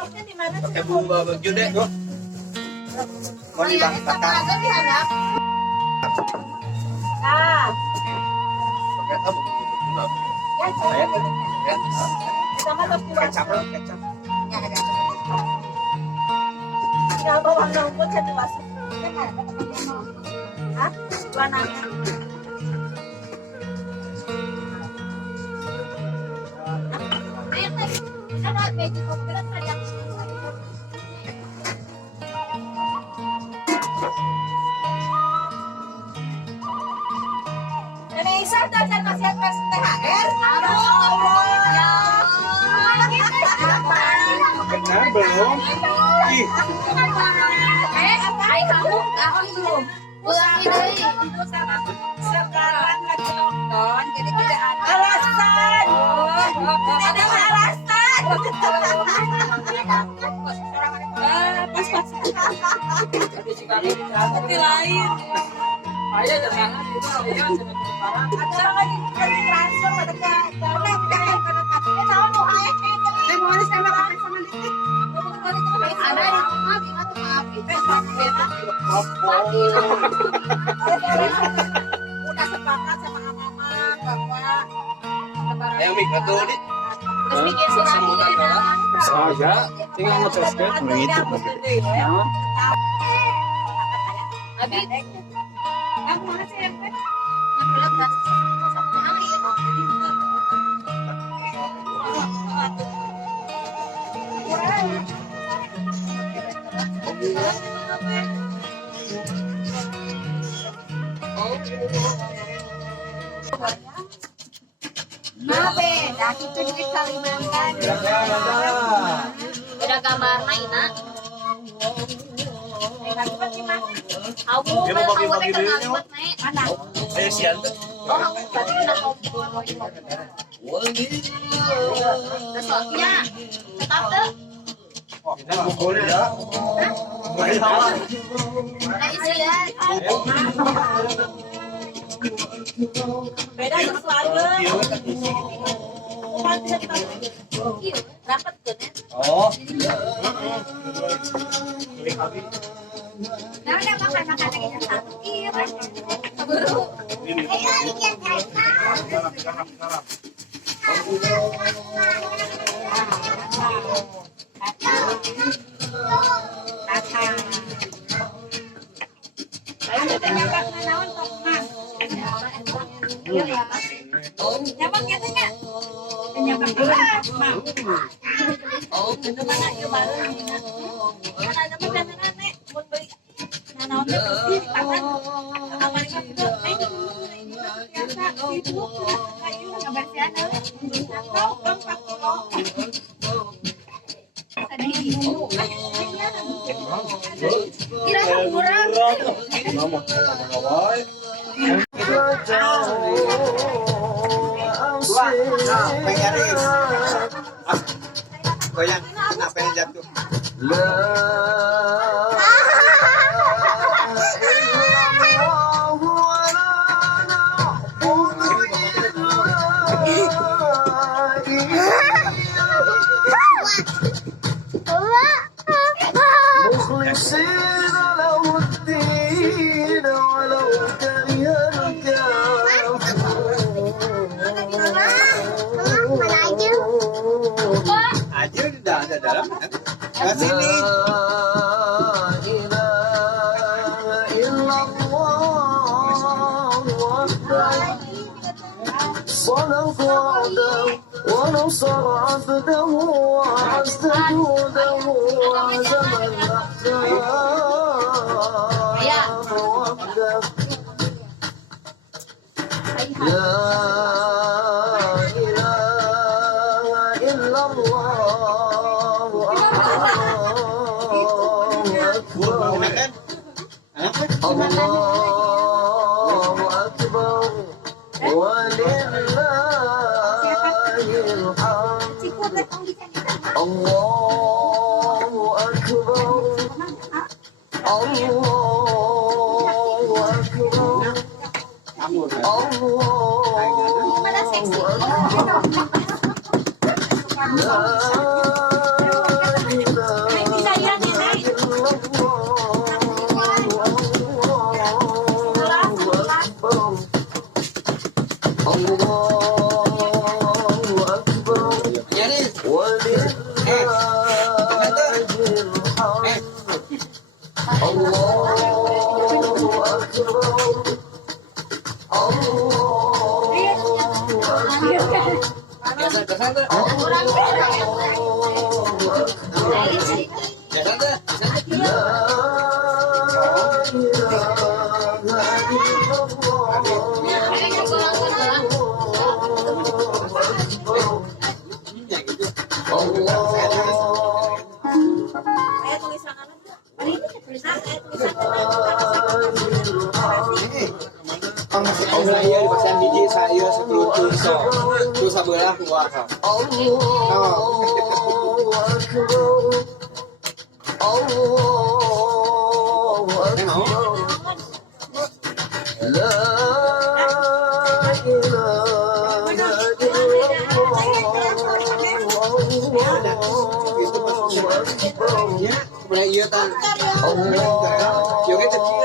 Pakai bunga baju deh. Mau dibangkakan. Ah, Pakai apa? Bunga. ya, Saya ya. sama terus Kecap, kecap. ya ada. Tinggal bawang rumput satu basuh. Hah? Banana. Ada baju kopiran yang Indonesia dan kasihan pers THR. Benar belum? Ih, Ay kamu kahon belum? Ulangi deui. Sekarang lagi nonton, jadi tidak ada alasan. Tidak ada alasan. Pas. Nanti lain. Ayo jangan itu ya Ada lagi transfer pada tahu mau aek mau harus nembak apa sama titik. Ada di rumah bila tuh maaf. Udah sepakat sama mama bahwa yang mikro tuh di. Terus bikin surat Saya tinggal ngecek Begitu. Abi, kamu mana sih yang ngebelet gas sama air. beda itu di Kalimantan. Beda gambar mainan. Aku Dia mau kalau bagi-bagi kenal duitnya, buat naik. Mana? Ayo sian tuh. Oh, tadi udah Terus waktunya tetap tuh. Kita pukul ya. Bagi hawa. Nah, isian. Beda sesuatu. Iya, rapat tuh nih. Oh. Nah, udah makan lagi yang satu. Iya, Mas. Baru. Ayo, lihat Kira kurang. Goyang, kenapa yang jatuh? Aja udah ada dalam kan? Ke sini. صدق وعده ونصر عبده وعز جوده وهزم الأحزاب وحده لا إله إلا الله الله أكبر ولله الحمد الله أكبر الله أكبر الله أكبر لا tante. Kurang Ya tante. Iya di pasien biji saya sekelutur so. Terus sebelah keluar. Kemudian iya kan. Yoga kecil.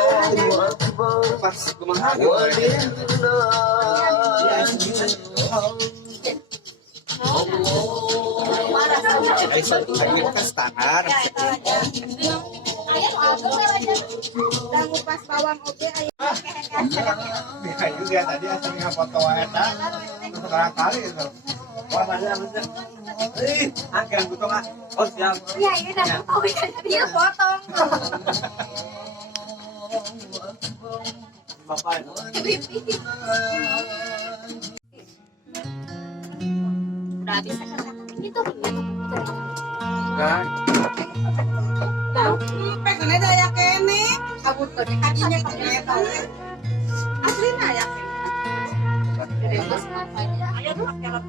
Pas kemana? Ini kan standar. Dan ngupas bawang oke aya. Bisa juga tadi aslinya foto eta. Sekarang kali itu. Wah mana mana. Angkat butuh nggak? Oh siap. Iya, ini dah potong. Dia potong. Bapak itu. udah habis itu Kan. Pengennya daya kene. Kabut ke kakinya kene. Aslina ya kene. Ayo tuh kelop.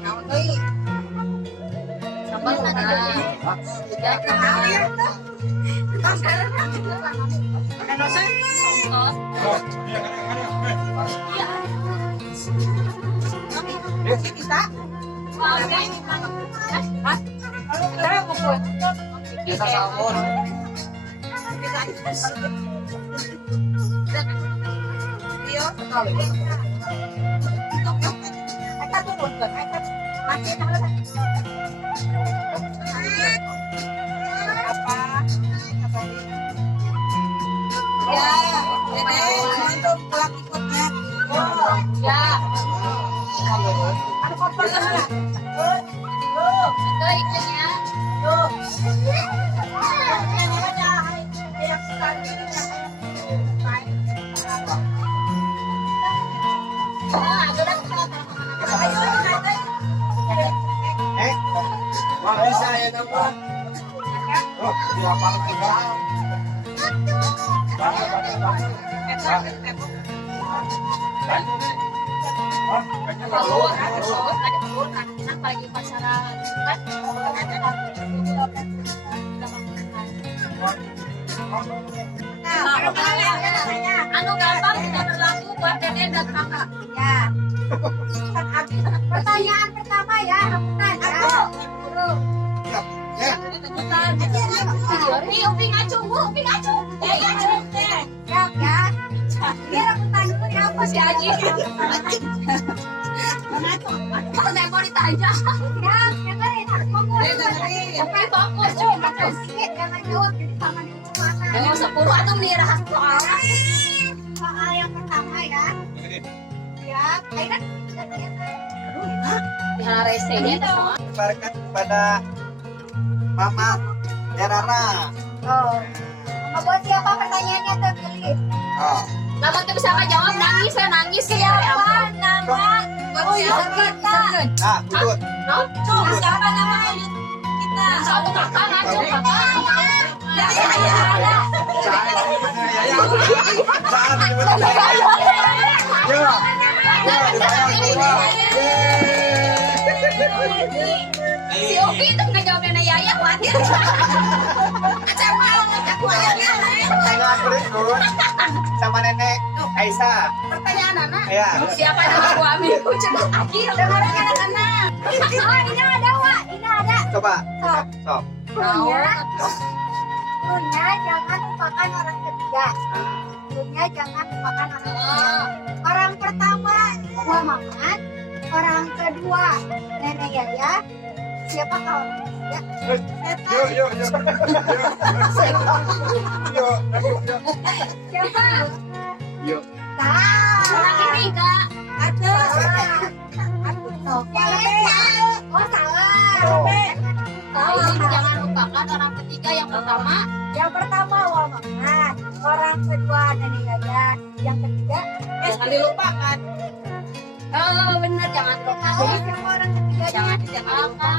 Naon deui? sambal tadi udah Ayo tuh. Tos kana. Kana sih. tos Iya. Bisa. Saya pukul. Bisa sahur. Iya, sekali. Kita turun ke masih apa? Ya, ini untuk pelak ikutnya. ya Ada koper enggak? itu ikannya Wah bisa ya nama. Oh, di lapangan kita. kalau ada telur kan apalagi pasaran kan anu gampang tidak berlaku buat dede dan kakak Ya. Pertanyaan pertama ya, rebutan ya. Guru. Ya. rebutan uping acung Siap ya. Ini rebutan dulu ya, apa si Aji masa saya mau ditanya Siap, dengerin harus fokus. tapi fokus cuma fokus Sedikit, jangan jauh, jadi sama di mana. yang 10 atau nih rahasia Soal yang pertama ya. Siap. Ayo di hal resenya itu sama Kebarkan kepada Mama Erara. Oh. Buat siapa pertanyaannya terpilih? Oh. Lamun tuh bisa nggak jawab nangis ya nangis ya Siapa nama? Oh iya kita. Nah, betul. Siapa nama kita? Satu kakak ngacung kakak Ya, ada. Saat si Oki itu nggak jawabnya na Yaya khawatir saya mau ngaku ayahnya sama nenek Aisyah. Pertanyaan anak. Ya. siapa nama suamiku coba akhir Dengerin anak-anak. Oh, ini ada, Wak. Ini ada. Coba. Sok. Sok. Krunya jangan lupakan orang ketiga. Krunya jangan lupakan orang ketiga. Orang pertama Gua Mamat. Orang kedua Nenek Yaya. Siapa kalau ketiga? Yuk. Siapa? Yuk. orang Nah, ketiga Oh salah. Jangan lupakan orang ketiga yang pertama. Yang pertama Wah Mamat, orang kedua nenek Yaya, yang ketiga Jangan dilupakan. Oh benar, jangan lupa. jadi siapa orang ketiga? Jangan lupa.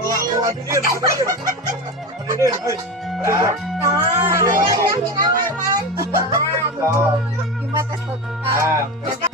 Oh, Adidin, hei. Nah, Nah, di mata nah.